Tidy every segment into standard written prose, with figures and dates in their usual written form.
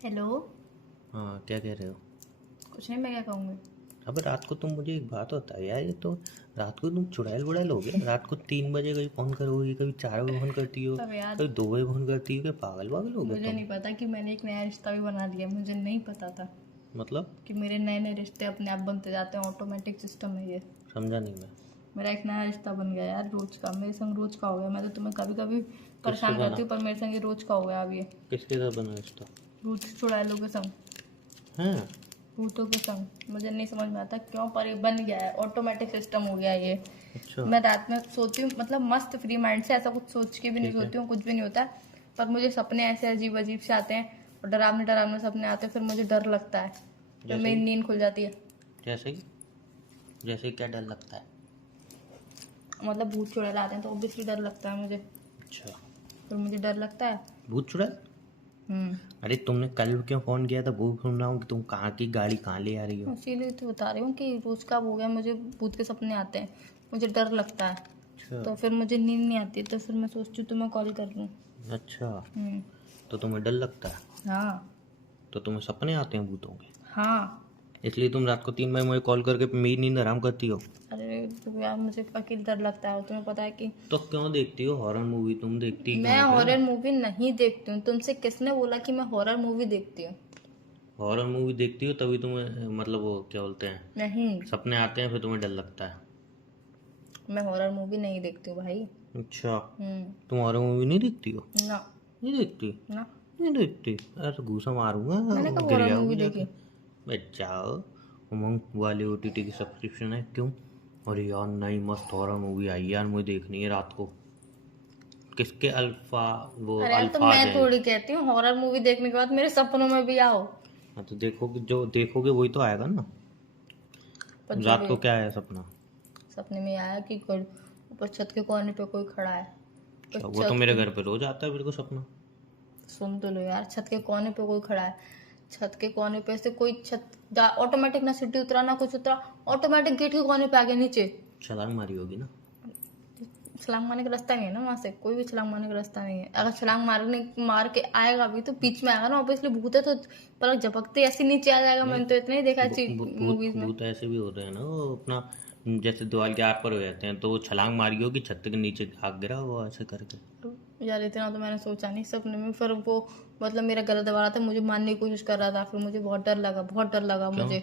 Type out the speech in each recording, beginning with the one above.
Hello. हाँ, क्या कह रहे हो? कुछ नहीं, मैं क्या कहूँगी। अबे रात को तुम मुझे एक बात बताओ यार, ये तो रात को तुम चुड़ैल बुड़ैल हो गया। रात को 3 बजे कभी फोन करोगी, कभी 4 बजे फोन करती हो, अब यार, कभी 2 बजे फोन करती हो। क्या पागल वागल हो गया मुझे तुम? नहीं पता कि मैंने एक नया रिश्ता भी बना लिया। मुझे नहीं पता था मतलब कि मेरे नए नए रिश्ते अपने आप बनते जाते हैं। ऑटोमेटिक सिस्टम है ये। समझा नहीं मैं। मेरा एक नया रिश्ता बन गया यार, रोज का। मेरे संग रोज का हो गया। मैं तो तुम्हें कभी कभी किससे परेशान करती बना? हूँ, पर मेरे संग ये रोज का हो गया अब ये। किसके साथ बना रिश्ता? भूत चुड़ैलों के संग। हाँ। भूतों के संग। मुझे नहीं समझ में आता क्यों, पर ये बन गया है। ऑटोमेटिक सिस्टम हो गया है ये। अच्छा। मैं रात में सोती हूँ, मतलब मस्त फ्री माइंड से, ऐसा कुछ सोच के भी नहीं ठीक है। सोती हूँ, कुछ भी नहीं होता है। पर मुझे सपने ऐसे अजीब अजीब से आते हैं और डरावने डरावने सपने आते हैं। फिर मुझे डर लगता है, फिर जैसे मेरी कि नींद खुल जाती है। जैसे कि जैसे कि क्या डर लगता है? मतलब भूत चुड़ैल आते हैं तो ऑब्वियसली डर लगता है मुझे। अच्छा। फिर मुझे डर लगता है। भूत चुड़ैल? हम्म। अरे तुमने कल क्यों फोन किया था? वो सुन रहा हूँ कि तुम कहाँ की गाड़ी कहाँ ले आ रही हो। इसीलिए तो बता रही हूँ कि रोज का हो गया। मुझे भूत के सपने आते हैं, मुझे डर लगता है। अच्छा। तो फिर मुझे नींद नहीं आती, तो फिर मैं सोचती हूँ तुम्हें कॉल कर लूँ। अच्छा, हम्म। तो तुम्हें डर लगता है? हाँ। तो तुम्हें सपने आते हैं भूतों के? हाँ। इसलिए तुम रात को 3 बजे मुझे कॉल करके मेरी नींद हराम करती हो? अरे तो यार, मुझे अकेले डर लगता है। तुम्हें पता है कि तो क्यों देखती हो हॉरर मूवी? तुम देखती क्यों मैं हो फिर? हॉरर मूवी नहीं देखती हूँ। तुमसे किसने बोला कि मैं हॉरर मूवी देखती हूँ? हॉरर मूवी देखती हो तभी तुम्हें मतलब वो क्या बोलते हैं, नहीं, सपने आते हैं, फिर तुम्हें डर लगता है? मैं हॉरर मूवी नहीं देखती हूँ भाई। अच्छा। हम्म। तुम हॉरर मूवी नहीं देखती हो? ना। नहीं देखती? ना। नहीं देखती? अरे घूसा मारूंगा, मैंने कब गिर हॉरर मूवी जाओगी जाके। देखी? बच जाओ। उमंग वाले ओटीटी की सब्सक्रिप्शन है क्यों? अरे यार नई मस्त हॉरर मूवी आई है यार, मुझे देखनी है रात को। किसके अल्फा, वो अरे यार, तो अल्फाज मैं है। थोड़ी कहती हूँ हॉरर मूवी देखने के बाद मेरे सपनों में भी आओ। हाँ तो देखोगे, जो देखोगे वही तो आएगा ना। पर जब रात को क्या है सपना? सपने में आया कि कोई ऊपर छत के कोने पे कोई खड़ा है। अच्छा, ऊपर वो तो छत मेरे के, घर पे रोज आता है मेरे को सपना। सुन तो लो यार, छत के कोने पे कोई खड़ा है। छत के कोने पे से कोई छत ऑटोमेटिक ना सीढ़ी उतरा ना कुछ उतरा, ऑटोमेटिक गेट के कोने पे आ गया नीचे। छलांग मारी होगी ना? छलांग मारने का रास्ता नहीं है ना वहां से, कोई भी छलांग मारने का रास्ता नहीं है। अगर छलांग मार के आएगा भी तो बीच में आएगा ना, ऑब्वियसली भूत है तो पलक झपकते ऐसे नीचे आ जाएगा। नहीं, मैंने तो इतना ही देखा है भूत मूवीज में। भूत ऐसे भी होते हैं ना, वो अपना जैसे दीवार के आर पर हो जाते हैं तो वो छलांग मारी होगी, छत के नीचे आग गिरा वो ऐसे करके। तो यार, इतना तो मैंने सोचा नहीं सपने में। फिर वो मतलब मेरा गला दबा रहा था, मुझे मारने की कोशिश कर रहा था। फिर मुझे बहुत डर लगा, बहुत डर लगा क्यों? मुझे।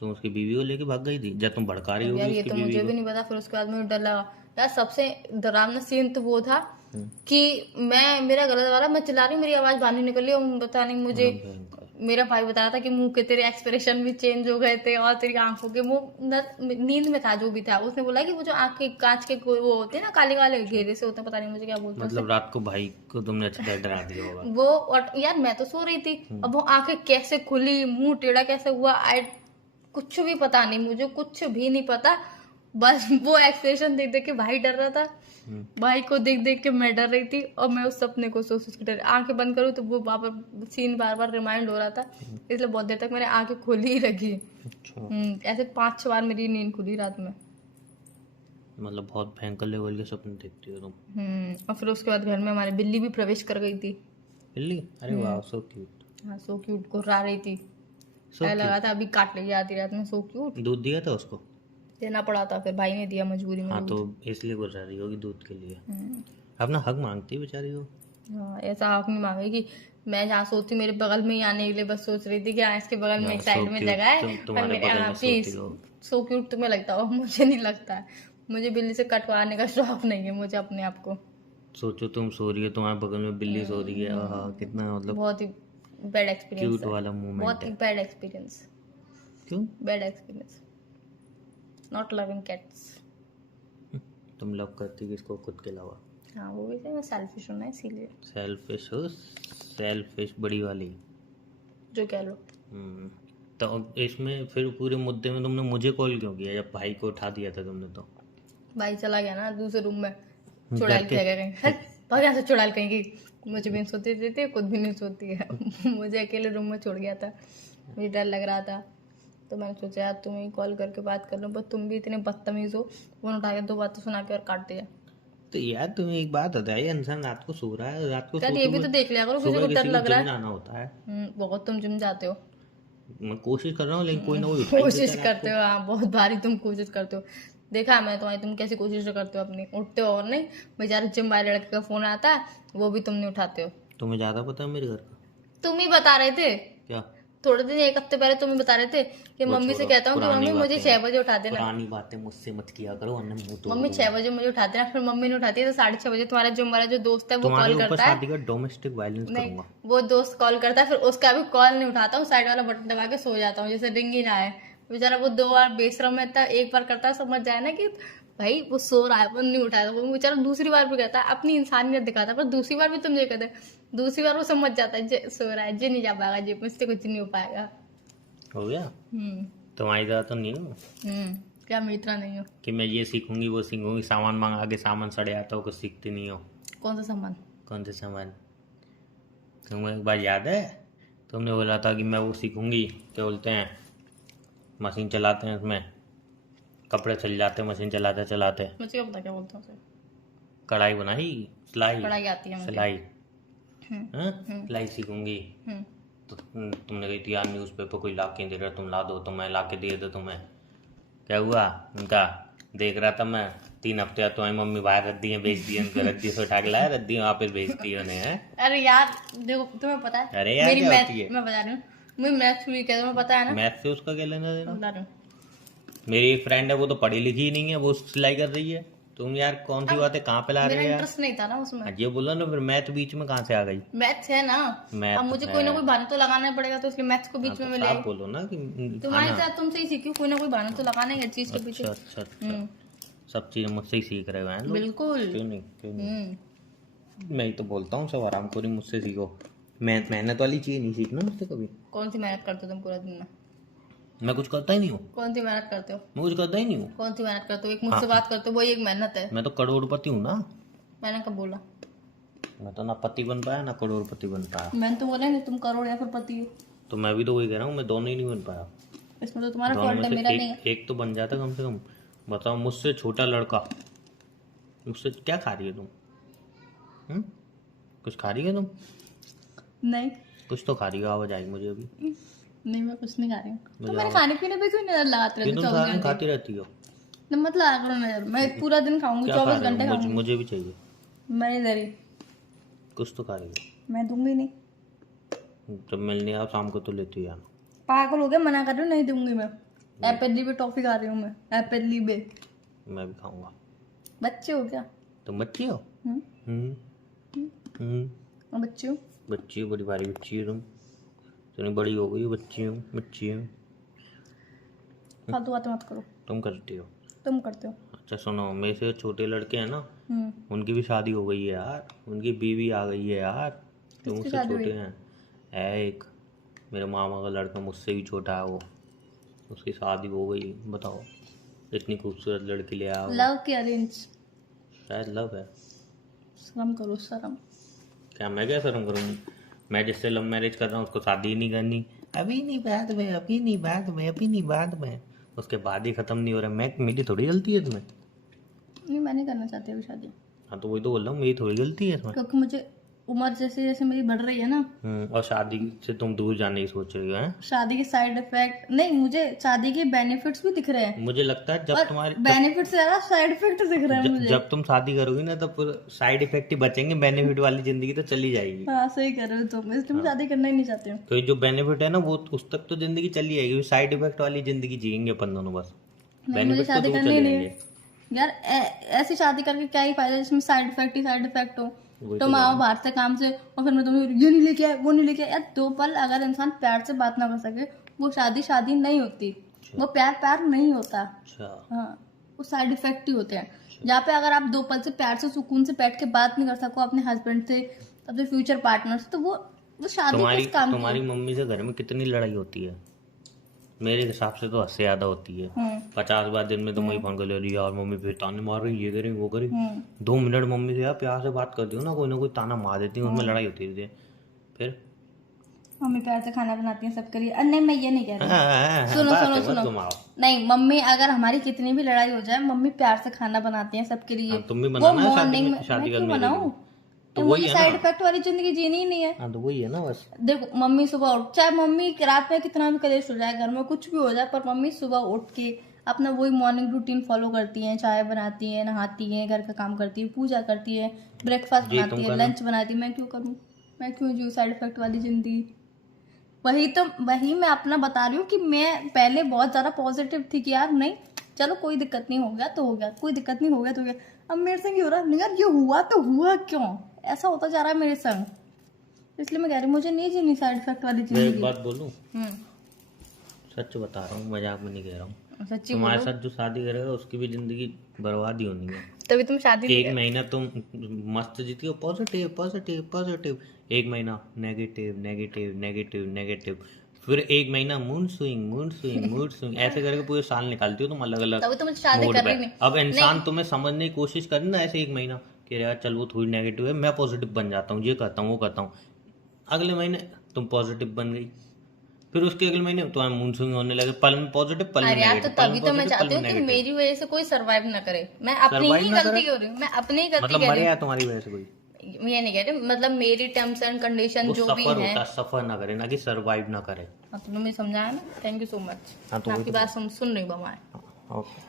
तुम उसकी बीवी को लेके भाग गई थी? जब तुम भड़का रही अब होगी यार, ये उसकी तो बीवी मुझे को। भी नहीं पता। फिर उसके बाद मुझे डर लगा। यार, सबसे डरावना सीन तो वो था हम्म। कि मैं, मेरा गला दबा रहा, मैं चिल्ला रही, मेरी आवाज बाहर नहीं निकल रही, और पता नहीं मुझे बड़ा भयंकर। मेरा भाई बता रहा था कि मुंह के तेरे एक्सप्रेशन भी चेंज हो गए थे और तेरी आंखों के, वो नींद में था जो भी था। उसने बोला कि वो जो आंख के कांच के वो होते हैं ना, काले काले अच्छा, घेरे से होते हैं, पता नहीं मुझे क्या बोलते हैं मतलब उसे। रात को भाई को तुमने अच्छी तरह डरा दिया होगा। वो, और यार मैं तो सो रही थी। हम्म। अब वो आंखें कैसे खुली, मुंह टेढ़ा कैसे हुआ, आई कुछ भी पता नहीं, मुझे कुछ भी नहीं पता। बस वो एक्सप्रेशन देख देख के भाई डर रहा था, हम्म। भाई को देख देख के मैं डर रही थी, और मैं उस सपने को सोच सोच के डर, आंखें बंद करूँ तो वो सीन बार बार रिमाइंड हो रहा था। इसलिए बहुत देर तक मैंने आंखें खोली ही रखी। अच्छा, ऐसे 5-6 बार मेरी नींद खुली रात में। मतलब बहुत भयंकर लेवल के सपने देखती हो तुम। और फिर उसके बाद घर में हमारी बिल्ली भी प्रवेश कर गई थी। बिल्ली? अरे वाह, सो क्यूट। हाँ, सो क्यूट, कुर्रा रही थी। सो ऐसा लगा था क्यूट। अभी काट लेगी आधी रात में। So cute. दूध दिया था उसको? देना पड़ा था, फिर भाई ने दिया मजबूरी में हाँ तो दूध। इसलिए गुजर रही होगी दूध के लिए। हम्म। अपना हक मांगती है बेचारी वो। हाँ, ऐसा हक नहीं मांगे कि मैं जहाँ सोती मेरे बगल में ही आने के लिए, बस सोच रही थी कि हाँ, इसके बगल में हाँ, एक सो साइड में क्यूट, जगह है, पर तुम्हारे मेरे, बगल हाँ में सोती प्लीज। हो। सो क्यूट तुम्हें लगता हो, मुझे नहीं लगता है। मुझे बिल्ली से कटवाने का शौक नहीं है मुझे अपने आप को। सोचो तुम सो रही हो, तुम्हारे बगल में बिल्ली सो रही है, आहा कितना मतलब बहुत ही बैड एक्सपीरियंस क्यूट है। वाला मोमेंट बहुत ही है। Bad experience. क्यों? Bad experience. Not loving cats. तुम लव करती किसको खुद के अलावा? हाँ, वो भी सही, मैं सेल्फिश हूँ ना इसीलिए। सेल्फिश हो? सेल्फिश बड़ी वाली। जो कह लो। हम्म। तो अब इसमें फिर पूरे मुद्दे में तुमने मुझे कॉल क्यों किया जब भाई को उठा दिया था तुमने तो? भाई चला गया ना दूसरे रूम में। डर चुड़ैल के? खेल कहीं, हट भाग यहाँ से चुड़ैल कहीं की। मुझे भी नहीं सोती देती, खुद भी नहीं सोती है। मुझे अकेले रूम में छोड़ गया था। मुझे डर लग रहा था, तो मैंने सोचा यार तुम्हें कॉल करके बात कर लूँ, पर तुम भी इतने बदतमीज हो। फोन उठा के 2 बातें सुना के और काट दिया। तो यार तुम्हें एक बात बताइए, इंसान रात को सो रहा है, रात को यार ये भी तो देख लिया करो, किसी सुबह को किसी डर को लग रहा जिम है। जाना होता है। बहुत तुम जिम जाते हो। मैं कोशिश कर रहा हूँ लेकिन कोई ना कोई उठा ही देता कोशिश है रात करते हो, हाँ बहुत भारी तुम कोशिश करते हो। देखा है मैं तुम्हारी, तुम कैसी कोशिश करते हो अपनी, उठते हो और नहीं। बेचारे जिम वाले लड़के का फोन आता है, वो भी तुम नहीं उठाते हो। को। तुम्हें ज्यादा पता है मेरे घर का तुम ही बता रहे थे क्या? थोड़े दिन, एक हफ्ते पहले तुम ही बता रहे थे कि वो मम्मी से छोड़ो, कहता हूँ कि पुरानी मम्मी मुझे बातें 6 बजे उठा देना। पुरानी बातें मुझसे मत किया करो वरना मुंह तोड़ मम्मी दूंगा। 6 बजे मुझे उठा देना, फिर मम्मी नहीं उठाती है तो 6:30 बजे तुम्हारा जिम वाला जो दोस्त है वो तुम्हारे कॉल ऊपर करता है। शादी का डोमेस्टिक वायलेंस नहीं, करूंगा। वो दोस्त कॉल करता है, फिर उसका भी कॉल नहीं उठाता हूँ, साइड वाला बटन दबा के सो जाता हूँ जैसे रिंग ही ना आए। बेचारा वो 2 बार बेशरम है, एक बार करता है समझ जाए ना कि भाई वो सो रहा है, वो नहीं उठाया, वो बेचारा दूसरी बार भी कहता है, अपनी इंसानियत दिखाता है, पर दूसरी बार भी तुम ये कहते हैं, दूसरी बार वो समझ जाता है सो रहा है, जे नहीं जा पाएगा, जे मुझसे कुछ नहीं हो पाएगा। हो गया। हम्म तुम्हारी तरह तो नहीं हो क्या मैं इतना नहीं हूँ? कि मैं ये सीखूंगी वो सीखूंगी, सामान मंगा के सामान सड़े आता हो, कुछ सीखती नहीं हो। कौन सा सामान? कौन से सामान? तुम्हें एक बार याद है तुमने बोला था कि मैं वो सीखूंगी, क्या बोलते हैं, मशीन चलाते हैं उसमें कपड़े चल जाते हैं, मशीन चलाते चलाते। मुझे क्या पता क्या बोलता हूँ उसे। कढ़ाई बनाई, सिलाई, पढ़ाई आती है मुझे। सिलाई, हम्म, हाँ सिलाई सीखूंगी। हम्म। तो तुमने कही थी यार न्यूज़पेपर कोई ला के दे रहा, तुम ला दो, तो मैं ला के दिए थे तुम्हें। क्या हुआ उनका? देख रहा था मैं 3 हफ्ते तुम्हारी मम्मी बाहर रद्दी है बेच दी, उनको रद्दी से उठा के लाया, रद्दी वहाँ पे बेच दी उन्हें है। अरे यार देखो तुम्हें पता है, अरे यार मेरी क्या मैथ, होती है? मैं बता रही हूँ, मेरी मैथ वीक है, तुम्हें पता है ना। मैथ से उसका क्या लेना मैं देना? बता रही हूँ। मेरी एक फ्रेंड है वो तो पढ़ी लिखी ही नहीं है, वो सिलाई कर रही है। तुम यार कौन सी अब बातें कहाँ पे ला मेरा रहे हो यार? इंटरेस्ट नहीं था ना उसमें। ये बोलो ना, फिर मैथ बीच में कहाँ से आ गई? मैथ्स है ना, मैथ अब मुझे है। कोई ना कोई बहाना तो लगाना ही पड़ेगा, तो इसलिए मैथ्स को बीच में मैं ले आप आई। बोलो ना कि तुम्हारे खाना। साथ तुमसे ही सीखी, कोई ना कोई बहाना तो लगाना ही है चीज के पीछे। अच्छा अच्छा अच्छा, हम्म, सब चीजें मुझसे ही सीख रहे हो हैं लोग। बिल्कुल। क्यों नहीं, क्यों नहीं? हम्म। मैं ही तो बोलता हूँ सब आराम करो, मुझसे सीखो। मेहनत वाली चीज नहीं सीखना मुझसे कभी। कौन सी मेहनत करते हो तुम पूरा दिन में? मैं कुछ करता ही नहीं हूँ, कौन सी मेहनत करते हो? मैं कुछ करता ही नहीं हूँ। कौन सी मेहनत करते हो? एक मुझसे हाँ। बात करते हो, वही एक मेहनत है। मैं तो करोड़पति हूँ ना। मैंने कब बोला? मैं तो ना पति बन पाया ना करोड़पति बन पाया। मैंने तो बोला नहीं तुम करोड़ या फिर पति हो। तो मैं भी तो वही कह रहा हूँ, मैं दोनों ही नहीं बन पाया। इसमें तो तुम्हारा दोनों फॉल्ट में है, से मेरा नहीं है। एक तो बन जाता कम से कम। बताओ मुझसे छोटा लड़का, मुझसे क्या खा रही है तुम? कुछ खा रही है तुम? नहीं कुछ तो खा रही हो, आवाज आई मुझे अभी। नहीं, मैं कुछ नहीं खा रही हूँ। तो मुझे मैंने खाने पीने पे क्यों नजर लगाते क्यों रहते तुम 24 सारा दिन घंटे? खाती रहती हो? न मत लगा करो नजर, मैं पूरा दिन खाऊंगी, क्या खा 24 रहे घंटे हो? खाऊंगी। मुझे भी चाहिए। मैं इधर ही, कुछ तो खा रही हो। मैं दूंगी नहीं। जब मिलने आओ शाम को तो लेती हो यार। पागल हो गया, मना कर रही हूँ, नहीं दूंगी मैं। एप्पल पे टॉफी खा रही हूँ मैं, एप्पल पे। मैं भी खाऊंगा। बच्चे हो क्या? तुम बच्ची हो? हम्म, हम्म। मैं बच्ची हूँ। बच्ची हो, बड़ी भारी बच्ची हो तुम। इतनी बड़ी हो गई हो, बच्ची हो, बच्ची हो। फालतू बातें मत करो। तुम करती हो? तुम करते हो। अच्छा सुनो, मेरे से छोटे लड़के हैं ना, हम्म, उनकी भी शादी हो गई है यार, उनकी बीवी आ गई है यार। तो किसकी मुझसे शादी छोटे हुई? हैं। एक मेरे मामा का लड़का मुझसे भी छोटा है वो, उसकी शादी हो गई। बताओ इतनी खूबसूरत लड़की ले आओ। लव की अरेंज? शायद लव है। शर्म करो, शर्म। क्या मैं क्या शर्म करूँ? मैं जिससे लव मैरिज कर रहा हूँ उसको शादी ही नहीं करनी। अभी नहीं बाद में, अभी नहीं बाद में, अभी नहीं बाद में, उसके बाद ही खत्म नहीं हो रहा। मैं मेरी थोड़ी गलती है इसमें। नहीं, मैं नहीं करना चाहती अभी शादी, हाँ तो वही तो बोल रहा हूँ, मेरी थोड़ी गलती है इसमें। क्योंकि मुझे उम्र जैसे जैसे मेरी बढ़ रही है ना, और शादी से तुम दूर जाने की सोच रही हो हैं? शादी के साइड इफेक्ट नहीं, मुझे शादी के बेनिफिट्स भी दिख रहे हैं। मुझे लगता है जब तुम्हारी बेनिफिट से ज्यादा साइड इफेक्ट दिख रहे हैं मुझे। जब तुम शादी करोगी ना तो फिर साइड इफेक्ट ही बचेंगे, बेनिफिट वाली जिंदगी तो चली जाएगी। हाँ सही कर रहे हो तुम, इसलिए मैं शादी करना ही नहीं चाहती हूँ। तो जो बेनिफिट है ना वो उस तक तो जिंदगी चली जाएगी, साइड इफेक्ट वाली जिंदगी जिएंगे अपन दोनों बस। नहीं, मुझे बेनिफिट तो शादी दूर करनी ही चले नहीं जाएंगे। है यार। ऐसी शादी करके क्या ही फायदा जिसमें साइड इफेक्ट ही साइड इफेक्ट हो। वही तुम आओ बाहर से काम से और फिर मैं तुम्हें ये नहीं लेके आया, वो नहीं लेके आया। यार 2 पल अगर इंसान प्यार से बात ना कर सके, वो शादी शादी नहीं होती, वो प्यार प्यार नहीं होता। अच्छा हाँ, वो साइड इफेक्ट ही होते हैं। जहाँ पे अगर आप 2 पल से प्यार से सुकून से बैठ के बात नहीं कर सको अपने हस्बैंड से, अपने फ्यूचर पार्टनर से, तो वो शादी किस काम की? तुम्हारी मम्मी से घर में कितनी लड़ाई होती है? मेरे हिसाब से तो हद से ज्यादा होती है। 50 बार दिन में तुम वही फोन कर ले रही यार मम्मी फिर ताने मार रही, ये करें वो करें। 2 मिनट मम्मी से यार प्यार से बात करती हो ना, कोई ताना मार देती है, उसमें लड़ाई होती है। फिर मम्मी प्यार से खाना बनाती है सबके लिए। नहीं मैं ये नहीं कह रही, सुनो बात सुनो है, मत सुनो, घुमाओ। नहीं मम्मी अगर हमारी कितनी भी लड़ाई हो जाए मम्मी प्यार से खाना बनाती है सबके लिए। हाँ, तुम भी वो बनाना है मॉर्निंग में शादी मैं के क्यों बाद मेरे बनाऊं? लिए। तो तो वही मुझे है साइड ना। इफेक्ट वाली जिंदगी जीनी ही नहीं है। हाँ तो वही है ना बस। देखो मम्मी सुबह उठ, चाहे मम्मी रात में कितना भी कलेश हो जाए घर में कुछ भी हो जाए, पर मम्मी सुबह उठ के अपना वही मॉर्निंग रूटीन फॉलो करती हैं। चाय बनाती हैं, नहाती हैं, घर का काम करती है, पूजा करती है, ब्रेकफास्ट ये बनाती तुम है, करना। लंच बनाती है। मैं क्यों करूँ? मैं क्यों जीऊँ साइड इफेक्ट वाली जिंदगी? वही मैं अपना बता रही हूँ कि मैं पहले बहुत ज्यादा पॉजिटिव थी कि यार नहीं चलो कोई दिक्कत नहीं, हो गया तो हो गया, कोई दिक्कत नहीं, हो गया तो हो गया। अब मेरे संग ये हो रहा है, नहीं यार ये हुआ तो हुआ क्यों, ऐसा होता जा रहा है मेरे संग। इसलिए मैं कह रही हूँ मुझे नहीं जीनी साइड इफेक्ट वाली मैं एक जिंदगी। बात बोलूं, सच बता रहा हूँ, मजाक में नहीं कह रहा हूँ। सच्ची तुम्हारे बोलो। साथ जो शादी करेगा उसकी भी जिंदगी बर्बाद ही होनी है। तभी तुम शादी नहीं एक कर- महीना तुम मस्त जीती हो, पॉजिटिव पॉजिटिव पॉजिटिव, एक महीना नेगेटिव नेगेटिव नेगेटिव नेगेटिव, फिर एक महीना mood swing mood swing mood swing, ऐसे करके पूरे साल निकालती हो तुम अलग अलग तभी तो मुझे शादी मोड कर पे। रही नहीं। अब इंसान तुम्हें समझने की कोशिश करे ना ऐसे एक महीना कि यार चल वो थोड़ी नेगेटिव है, मैं पॉजिटिव बन जाता हूँ, ये करता हूँ वो करता हूँ। अगले महीने तुम पॉजिटिव बन गई, फिर उसके अगले महीने तुम्हारा मूड स्विंग होने लगे, पल में पॉजिटिव पल में अरे यार तो नेगेटिव, पल तभी में तो मैं पॉजिटिव पल चाहती में हूँ कि नेगेटिव। मेरी वजह से कोई सरवाइव ना करे। मैं अपनी Survive ही ना गलती करे? कर रही हूँ, मैं अपनी ही गलती मतलब कह मरे रही या तुम्हारी वजह से कोई? हूँ। मैं ये नहीं कह रही, मतलब मेरी टर्म्स एंड कंडीशन वो जो भी सफर है। होता है, सफर ना करे ना कि सरवाइव ना करे। हाँ, तुमने मुझे समझाया ना, थैंक यू सो मच। हाँ तो मैं वही आपकी तो। बात सुन रही हूँ बमाए। ओके।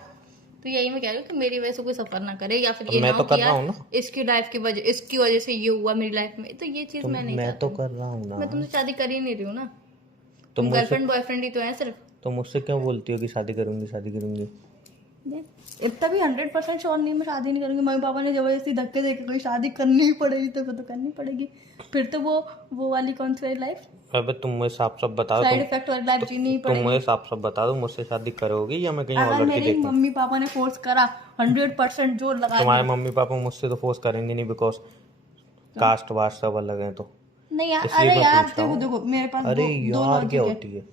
तो यही मैं कह रही हूँ कि मेरी वजह से कोई सफर ना करे, या फिर अब ये मैं ना तो हो कर कि रहा यार हूँ ना। इसकी लाइफ की वजह, इसकी वजह से ये हुआ मेरी लाइफ में। तो ये चीज तो मैं नहीं मैं तो चाहती। कर रहा हूँ ना। मैं तुमसे शादी कर ही नहीं रही हूँ ना। तो तुम मुझसे गर्लफ्रेंड बॉयफ्रेंड ही तो है सिर्फ। तो मुझसे क्यों बोलती हो कि शादी करूंगी शादी करूंगी? इतना भी 100% श्योर नहीं, मैं शादी नहीं करूंगी। मम्मी पापा ने जबरदस्ती धक्के देके कोई शादी करनी ही पड़ेगी तो करनी पड़ेगी। फिर तो वो वाली कौन सी लाइफ, अबे तुम मुझे साफ साफ बता दो, साइड इफेक्ट वाली लाइफ जीनी ही तुम मुझे पड़ेगी। साफ साफ बता दो, मुझसे शादी करोगी या मैं कहीं और अगर लड़की मेरे देखूं? मम्मी पापा ने फोर्स करा 100% जोर लगा तुम्हारे दिया। मम्मी पापा मुझसे तो फोर्स करेंगे नहीं, बिकॉज कास्ट वास्ट सब अलग है, तो नहीं यार, इसलिए अरे मैं यार पूछ रहा देखो हूँ। देखो मेरे पास अरे दो यार क्या लॉजिक है। होती है?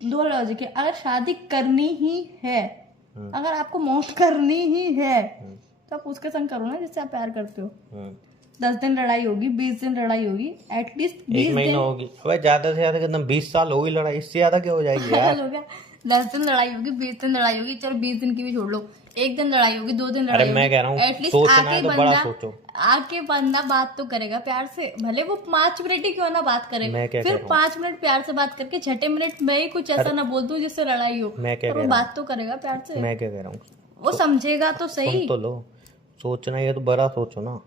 दो लॉजिक है, अगर शादी करनी ही है, हम्म। अगर आपको मौत करनी ही है हम्म। तो आप उसके संग करो ना जिससे आप प्यार करते हो। हम्म। 10 दिन लड़ाई होगी, 20 दिन लड़ाई होगी, एटलीस्ट एक 20 महीना दिन। होगी, अबे ज्यादा से ज्यादा कितना 20 साल होगी लड़ाई, इससे ज्यादा क्या हो जाएगी यार? हो गया। 10 दिन लड़ाई होगी, 20 दिन लड़ाई होगी, चलो 20 दिन की भी छोड़ लो, 1 दिन लड़ाई होगी, 2 दिन अरे लड़ाई मैं होगी, कह रहा हूँ एटलीस्ट सोचना है तो बड़ा सोचो। आके बंदा बात तो करेगा प्यार से, भले वो 5 मिनट ही क्यों ना बात करे। मैं क्या फिर कह रहा हूँ? 5 मिनट प्यार से बात करके 6ठे मिनट में ही कुछ ऐसा ना बोल दूं जिससे लड़ाई हो, मैं क्या पर वो कह रहा बात तो करेगा प्यार से। मैं क्या कह रहा हूँ? वो समझेगा तो सुन सही। तो लो, सोचना है तो बड़ा सोचो ना।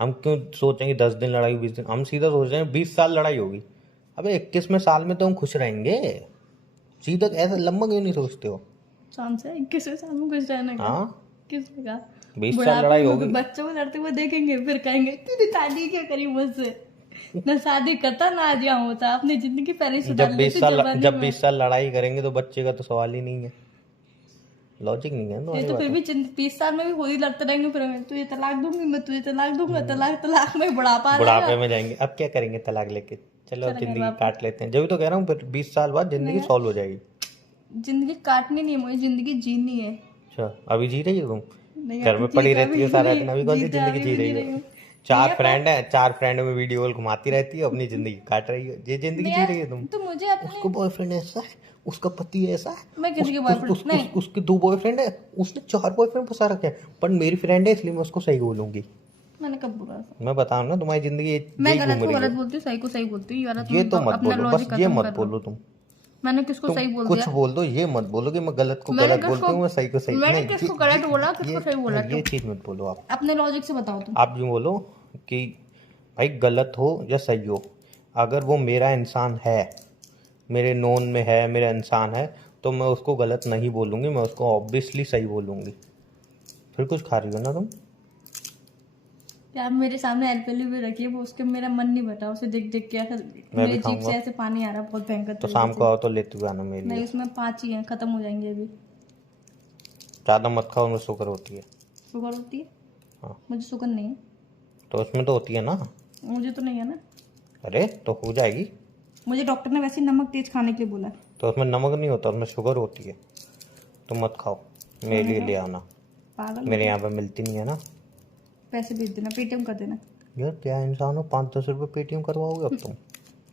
हम क्यों सोचेंगे 10 दिन लड़ाई 20 दिन, हम सीधा सोच रहे हैं 20 साल लड़ाई होगी। अबे 21वें साल में तो हम खुश रहेंगे, सीधा ऐसा लंबा क्यों नहीं सोचते हो? शाम से 21वें साल में कुछ रहने का हाँ किसने कहा? 20 साल बुढ़ापे लड़ाई में होगी। बच्चों को लड़ते हुए देखेंगे, फिर कहेंगे तूने शादी क्यों करी मुझसे, ना शादी करता ना आज यहाँ होता, अपनी जिंदगी पहले ही सुधार जब लेते जवानी जब में। 20 साल लड़ाई करेंगे तो बच्चे का तो सवाल ही नहीं है। लॉजिक नहीं है ये तुम्हारी तो फिर बात। भी 20 साल में भी खुद ही लड़ते रहेंगे, फिर मैं तुझे तलाक दूंगी, मैं तुझे तलाक दूंगा, तलाक तलाक में बुढ़ापा आ बुढ़ापे जाएगा। में जाएंगे, अब क्या करेंगे तलाक लेके? चलो अब चलो जिंदगी घर काट लेते हैं, जब भी तो कह रहा हूँ फिर 20 साल बाद जिंदगी सॉल्व हो जाएगी। जिंदगी काटनी नहीं है मुझे, जिंदगी जीनी है। अच्छा अभी जी रही हो तुम? नहीं घर में जी पड़ी तो रहती अभी है सारा नहीं, दिन, अभी कौन सी जी तो जिंदगी अभी जी भी रही हो? हूँ। चार फ्रेंड है, 4 फ्रेंड में वीडियो कॉल घुमाती रहती है, अपनी जिंदगी काट रही हो, ये जिंदगी नहीं जी यार, रही है तुम? तो मुझे अपने उसका बॉयफ्रेंड ऐसा है, उसका पति ऐसा है, मैं किसी के बॉयफ्रेंड नहीं, उसके 2 बॉयफ्रेंड है, उसने 4 बॉयफ्रेंड फंसा रखे हैं, पर मेरी फ्रेंड है इसलिए मैं उसको सही बोलूंगी। मैंने कब बोला था? मैं बता रहा हूँ ना तुम्हारी जिंदगी मैं यही गलत घूम को रही गलत है। बोलती हूँ, सही को सही बोलती हूँ। यार ये तुम तो मत अपना बोलो, लॉजिक बस ये खत्म मत कर लो। बोलो तुम। मैंने किसको तुम सही बोल कुछ दिया? बोल दो, ये मत बोलो कि मैं गलत को मैंने गलत बोलती हूँ, मैं सही को सही। मैंने नहीं, किसको गलत बोला, किसको सही बोला? ये चीज मत बोलो आप। अपने लॉजिक से बताओ तुम। आप यूँ बोलो कि भाई गलत हो या सही हो, अगर वो मेरा इंसान है, मेरे नोन में है, मेरा इंसान है, तो मैं उसको गलत नहीं बोलूँगी, मैं उसको ऑब्वियसली सही बोलूँगी। फिर कुछ खा रही हो ना तुम? यार मेरे सामने एलपीएल भी रखी है, वो उसके मेरा मन नहीं बता, उसे देख देख के ऐसा मेरी जीभ से ऐसे पानी आ रहा है बहुत भयंकर तो तरीके शाम से। को आओ तो लेते हुए आना मेरे नहीं लिए। उसमें 5 ही हैं, खत्म हो जाएंगे अभी। ज़्यादा मत खाओ, उनमें शुगर होती है। शुगर होती है? हाँ मुझे शुगर नहीं है। तो उसमें तो होती है ना। मुझे तो नहीं है ना। अरे तो हो जाएगी। मुझे डॉक्टर ने वैसे ही नमक तेज खाने के लिए बोला है। तो उसमें नमक नहीं होता, उसमें शुगर होती है, तो मत खाओ, मेरे लिए ले आना। पागल मेरे यहाँ पे मिलती नहीं है ना। पैसे भेज देना, पेटीएम कर देना। यार क्या इंसान हो, 5-10 रुपये पेटीएम करवाओगे अब तुम?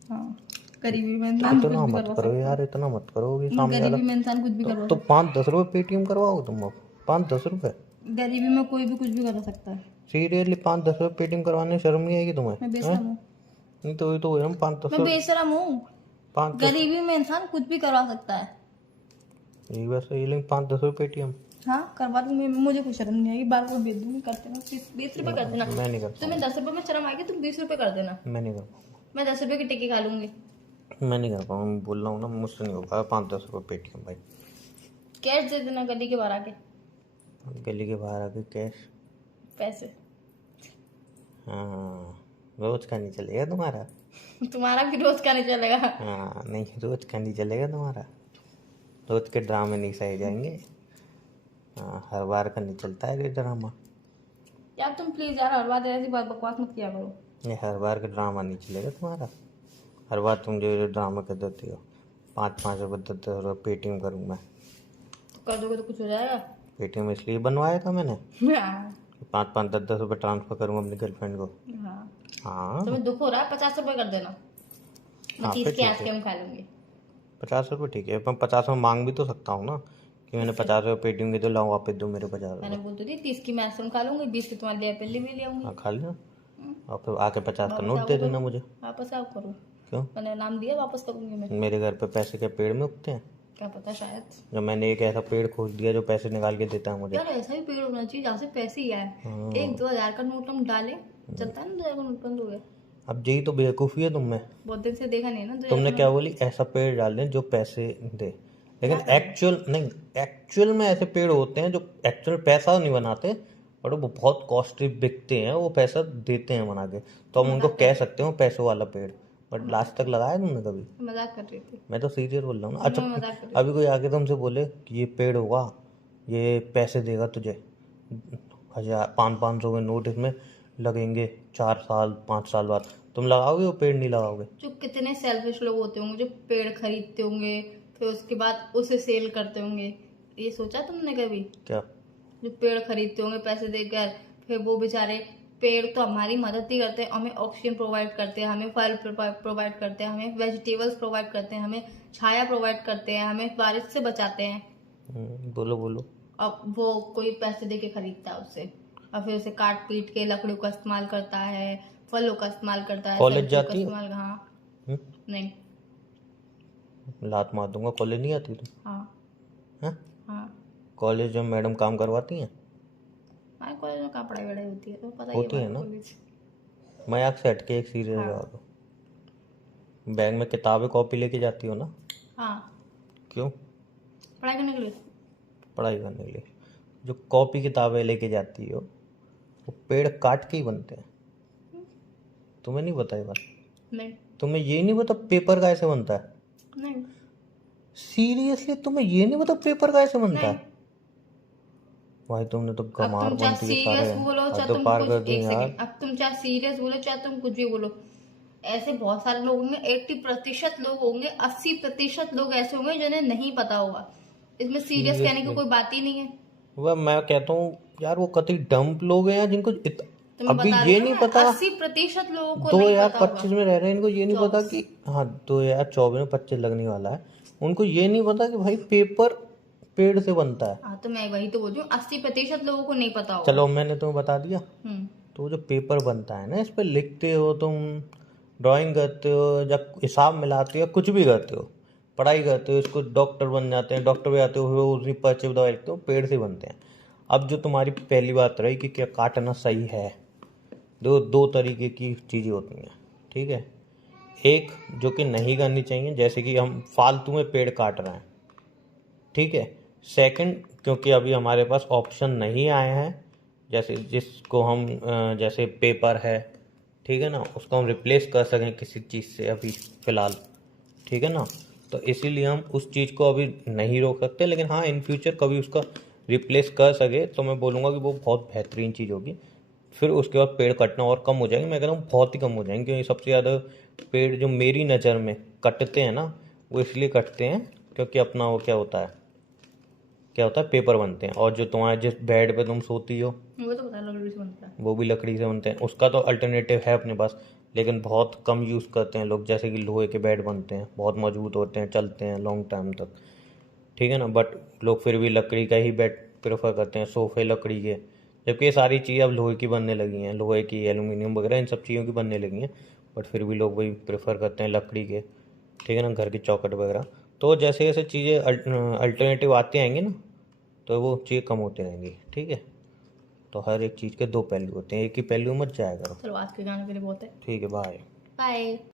हाँ गरीबी में इंसान कुछ इतना भी मत करवा करो सकता यार, इतना मत करो कि है। सामने वाला गरीबी में इंसान कुछ भी करवा तो 5-10 रुपये पेटीएम करवाओ तुम। अब 5-10 रुपये सकता है। गरीबी में कोई भी कुछ भी कर सकता है। सीरियसली 5-10 रुपये पेटीएम करवाने में शर्म नहीं आएगी तुम्हें? मैं हैं? बेशरम हूँ। नहीं तो वही तो हुए हम 5-10 मैं बेशरम हूँ। 5-10 गरीबी में इंसान कुछ भी करवा सकता है। यही बस ये लेंगे 5-10 रुपये पेटीएम। हाँ करवा दूंगी। मुझे कोई शर्म नहीं आएगी। बार बार भेज दूंगी। कर देना 20 रुपए कर देना। मैं नहीं करता, तुम्हें 10 रुपए में शर्म आएगी, तुम 20 रुपए कर देना। मैं नहीं करता, मैं 10 रुपए की टिक्की खा लूंगी। मैं नहीं कर पाऊंगा। मैं बोल रहा हूँ ना, मुझसे नहीं होगा 5-10 रुपये पेटीएम भाई। कैश दे देना गली के बाहर आके। गली के बाहर आके कैश? पैसे हाँ, रोज का नहीं चलेगा तुम्हारा। तुम्हारा भी रोज का नहीं चलेगा। हाँ नहीं, रोज का नहीं चलेगा तुम्हारा। रोज के ड्रामे नहीं सहे जाएंगे। हाँ, हर बार का नहीं चलता है ये ड्रामा। यार तुम प्लीज यार हर बात ऐसी बात बकवास मत किया करो। ये हर बार का ड्रामा नहीं चलेगा तुम्हारा। हर बार तुम जो ड्रामा कर देती हो। 5-5 रुपये 10-10 रुपये पेटीएम करूँ मैं। तो कर दोगे तो कुछ हो जाएगा। पेटीएम इसलिए बनवाया था मैंने, हाँ 5-5 10-10 रुपये ट्रांसफर करूँगा अपनी गर्लफ्रेंड को। हाँ। हाँ तुम्हें दुख हो रहा है, 50 रुपए कर देना। मैं हाँ, 30 फिर के ठीक आइसक्रीम खा लूंगी। 50 रुपये ठीक है। मैं 50 में मांग भी तो सकता हूँ ना कि मैंने 50 रुपये पेटीएम के तो लाओ, वापस दो मेरे 50 मैंने रुपये। बोलती थी 30 की मैं आइसक्रीम खा लूंगी, 20 की तुम्हारे लिए एप्पल भी ले आऊंगी। हाँ खा लेना, और फिर आके 50 का नोट वापस दे आओ देना करो। मुझे। वापस आओ करो। क्यों? मैंने नाम दिया, वापस करूंगी मैं। मेरे घर पे पैसे के पेड़ में उगते हैं? क्या पता, शायद। जब मैंने एक ऐसा पेड़ खोज दिया जो पैसे निकाल के देता है मुझे। यार ऐसा भी पेड़ होना चाहिए जहाँ से पैसे ही आए। हाँ। 1-2 हज़ार का नोट हम डाले, चलता है ना 2 हज़ार का नोट बंद हो गया। अब यही तो बेवकूफ़ी है तुम में। बहुत दिन से देखा नहीं है ना 2 तुमने क्या बोली, ऐसा पेड़ डाल दें जो पैसे दे, लेकिन एक्चुअल नहीं, एक्चुअल में ऐसे पेड़ होते हैं जो एक्चुअल पैसा नहीं बनाते, और वो बहुत कॉस्टली बिकते हैं, वो पैसा देते हैं बना के, तो हम उनको कह सकते हो पैसों वाला पेड़। बट लास्ट तक लगाया तुमने कभी? मजाक कर रही थी। मैं तो सीरियस बोल रहा हूँ ना। मैं अच्छा, मजाक कर रही अभी कोई आके तुमसे बोले कि ये पेड़ होगा, ये पैसे देगा तुझे, 500-500 के नोट इसमें लगेंगे 4 साल 5 साल बाद, तुम लगाओगे वो पेड़? नहीं लगाओगे। जो कितने सेल्फिश लोग होते होंगे जो पेड़ खरीदते होंगे, फिर उसके बाद उसे सेल करते होंगे। ये सोचा तुमने कभी? क्या? जो पेड़ खरीदते होंगे पैसे देकर, फिर वो बेचारे पेड़ तो हमारी मदद ही करते हैं, हमें ऑक्सीजन प्रोवाइड करते हैं, हमें फल प्रोवाइड करते हैं, हमें वेजिटेबल्स प्रोवाइड करते हैं, हमें छाया प्रोवाइड करते हैं, हमें बारिश से बचाते हैं। बोलो बोलो। अब वो कोई पैसे दे के खरीदता है उससे, और फिर उसे काट पीट के लकड़ियों का इस्तेमाल करता है, फलों का इस्तेमाल करता है, कॉलेज सब्जियों का जाती हो? इस्तेमाल। हाँ। हम्म? नहीं। लात मार दूंगा। कॉलेज नहीं आती तुम? हाँ हैं? हाँ। कॉलेज जब मैडम काम करवाती हैं? हमारे कॉलेज में कहाँ पढ़ाई वढ़ाई होती है, तो पता ही होती है ना। कॉलेज। मजाक से हट के एक सीरियस हाँ। जवाब दो। बैग में किताबें कॉपी लेके जाती हो ना? हाँ। क्यों? पढ़ाई करने के लिए। पढ़ाई करने के लिए। जो कॉपी किताबें लेके जाती हो वो पेड़ काट के ही बनते हैं। तुम्हें नहीं पता ये बात? नहीं। तुम्हें ये नहीं पता पेपर कैसे बनता है? नहीं। सीरियसली तुम्हें ये नहीं पता पेपर कैसे बनता है? भाई तुमने तो अब गमार तुम चाहे बनती के सारे सीरियस बोलो चाहे हद तुम पार कुछ, कर दी एक यार। सेकंड, अब तुम चाहे सीरियस बोलो चाहे तुम कुछ भी बोलो, ऐसे बहुत सारे लोग होंगे, 80% लोग होंगे, 80% लोग ऐसे होंगे जिन्हें नहीं पता होगा। इसमें सीरियस कहने की कोई बात ही नहीं है। वह मैं कहता हूँ यार, वो कतई डम्प लोग हैं यार जिनको तुम्हें अभी बता ये रही हूँ नहीं ना, पता। 80% लोगों को नहीं पता 2025 में रह रहे हैं, इनको ये नहीं पता कि हाँ 2024 में 25 लगने वाला है, उनको ये नहीं पता कि भाई पेपर पेड़ से बनता है। हाँ तो मैं वही तो बोल रही हूँ, 80% लोगों को नहीं पता होगा। चलो मैंने तुम्हें बता दिया। तो वो जो पेपर बनता है ना, इस पर लिखते हो तुम, ड्राइंग करते हो, जब हिसाब मिलाते हो, कुछ भी करते हो, पढ़ाई करते हो, इसको डॉक्टर बन जाते हैं, डॉक्टर भी आते हो, उसी पर्चे दवाई लिखते हो, पेड़ से बनते हैं। अब जो तुम्हारी पहली बात रही कि क्या काटना सही है, दो तरीके की चीज़ें होती हैं, ठीक है। एक जो कि नहीं करनी चाहिए, जैसे कि हम फालतू में पेड़ काट रहे हैं, ठीक है। सेकंड, क्योंकि अभी हमारे पास ऑप्शन नहीं आए हैं, जैसे जिसको हम जैसे पेपर है, ठीक है ना, उसको हम रिप्लेस कर सकें किसी चीज़ से अभी फ़िलहाल, ठीक है ना, तो इसीलिए हम उस चीज़ को अभी नहीं रोक सकते। लेकिन हाँ, इन फ्यूचर कभी उसका रिप्लेस कर सके तो मैं बोलूँगा कि वो बहुत बेहतरीन चीज़ होगी। फिर उसके बाद पेड़ कटना और कम हो जाएंगे, मैं कह रहा हूँ बहुत ही कम हो जाएंगे, क्योंकि सबसे ज़्यादा पेड़ जो मेरी नज़र में कटते हैं ना, वो इसलिए कटते हैं क्योंकि अपना वो क्या होता है पेपर बनते हैं। और जो तुम्हारे जिस बेड पे तुम सोती हो वो तो पता है, लकड़ी से बनता है। वो भी लकड़ी से बनते हैं, उसका तो अल्टरनेटिव है अपने पास, लेकिन बहुत कम यूज़ करते हैं लोग। जैसे कि लोहे के बेड बनते हैं, बहुत मजबूत होते हैं, चलते हैं लॉन्ग टाइम तक, ठीक है ना। बट लोग फिर भी लकड़ी का ही बेड प्रेफर करते हैं, सोफे लकड़ी के, जबकि ये सारी चीज़ें अब लोहे की बनने लगी हैं, लोहे की, एल्यूमिनियम वगैरह इन सब चीज़ों की बनने लगी हैं। बट फिर भी लोग वही प्रेफर करते हैं लकड़ी के, ठीक है ना, घर की चौखट वगैरह। तो जैसे जैसे चीज़ें अल्टरनेटिव आती आएंगी ना, तो वो चीज़ें कम होती रहेंगी, ठीक है। तो हर एक चीज़ के दो पहलू होते हैं, एक ही पहलू मत जाया करो। चलो आज के गाने के लिए बहुत है। ठीक है, बाय। बाय।